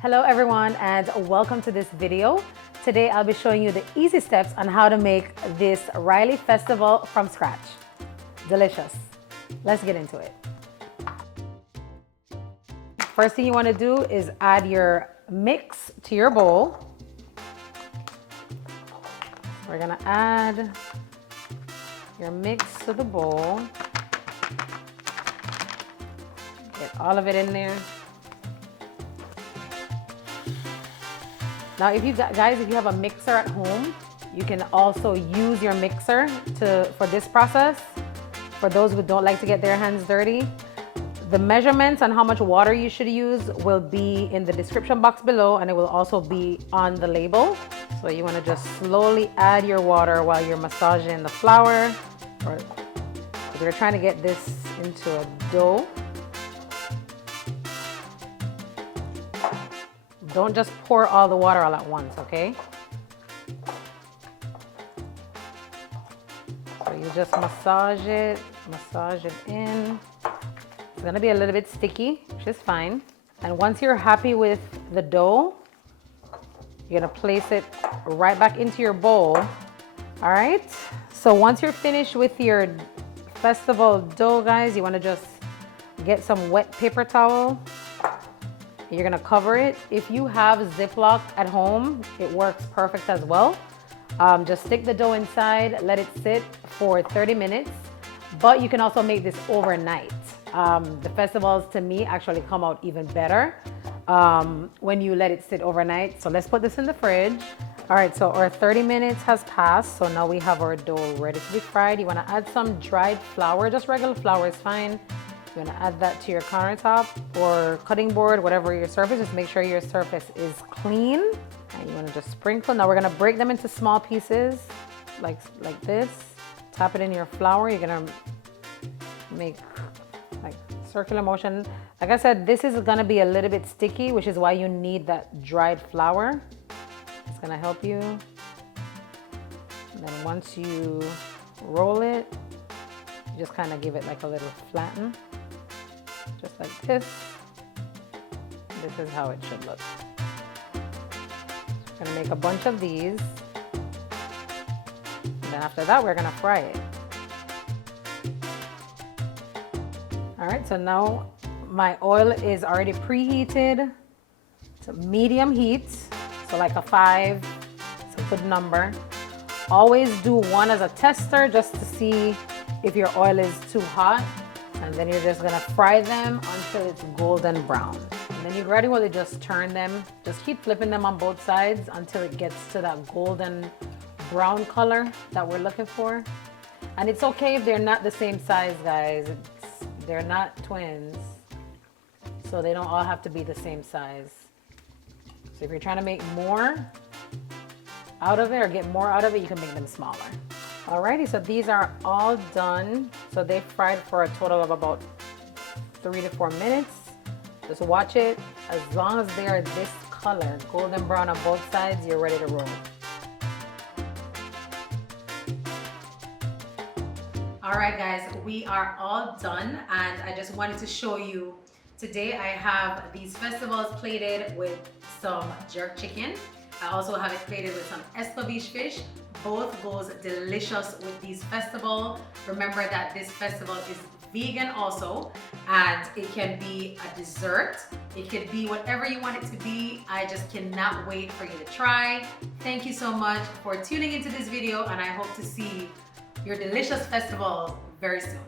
Hello everyone and welcome to this video. Today I'll be showing you the easy steps on how to make this Riley Festival from scratch. Delicious. Let's get into it. First thing you want to do is add your mix to your bowl. We're gonna add your mix to the bowl. Get all of it in there. Now, if you have a mixer at home, you can also use your mixer for this process. For those who don't like to get their hands dirty, the measurements on how much water you should use will be in the description box below, and it will also be on the label. So you want to just slowly add your water while you're massaging the flour. Because we're trying to get this into a dough. Don't just pour all the water all at once, okay? So you just massage it in. It's gonna be a little bit sticky, which is fine. And once you're happy with the dough, you're gonna place it right back into your bowl. All right? So once you're finished with your festival dough, guys, you wanna just get some wet paper towel. You're gonna cover it. If you have Ziploc at home, it works perfect as well. Just stick the dough inside, let it sit for 30 minutes, but you can also make this overnight. The festivals, to me, actually come out even better when you let it sit overnight. So let's put this in the fridge. All right, so our 30 minutes has passed, so now we have our dough ready to be fried. You wanna add some dried flour, just regular flour is fine. You're gonna add that to your countertop or cutting board, whatever your surface. Just make sure your surface is clean. And you wanna just sprinkle. Now we're gonna break them into small pieces, like this. Tap it in your flour. You're gonna make like circular motion. Like I said, this is gonna be a little bit sticky, which is why you need that dried flour. It's gonna help you. And then once you roll it, you just kind of give it like a little flatten. Just like this. This is how it should look. We're gonna make a bunch of these. And then after that, we're gonna fry it. All right, so now my oil is already preheated to medium heat. So like a 5, it's a good number. Always do 1 as a tester just to see if your oil is too hot. And then you're just gonna fry them until it's golden brown. And then you gradually just turn them. Just keep flipping them on both sides until it gets to that golden brown color that we're looking for. And it's okay if they're not the same size, guys. They're not twins, so they don't all have to be the same size. So if you're trying to make more out of it or get more out of it, you can make them smaller. Alrighty, so these are all done. So they fried for a total of about 3 to 4 minutes. Just watch it. As long as they are this color, golden brown on both sides, you're ready to roll. Alright guys, we are all done, and I just wanted to show you, today I have these festivals plated with some jerk chicken. I also have it plated with some escovitch fish. Both goes delicious with these festivals. Remember that this festival is vegan also, and it can be a dessert. It could be whatever you want it to be. I just cannot wait for you to try. Thank you so much for tuning into this video, and I hope to see your delicious festival very soon.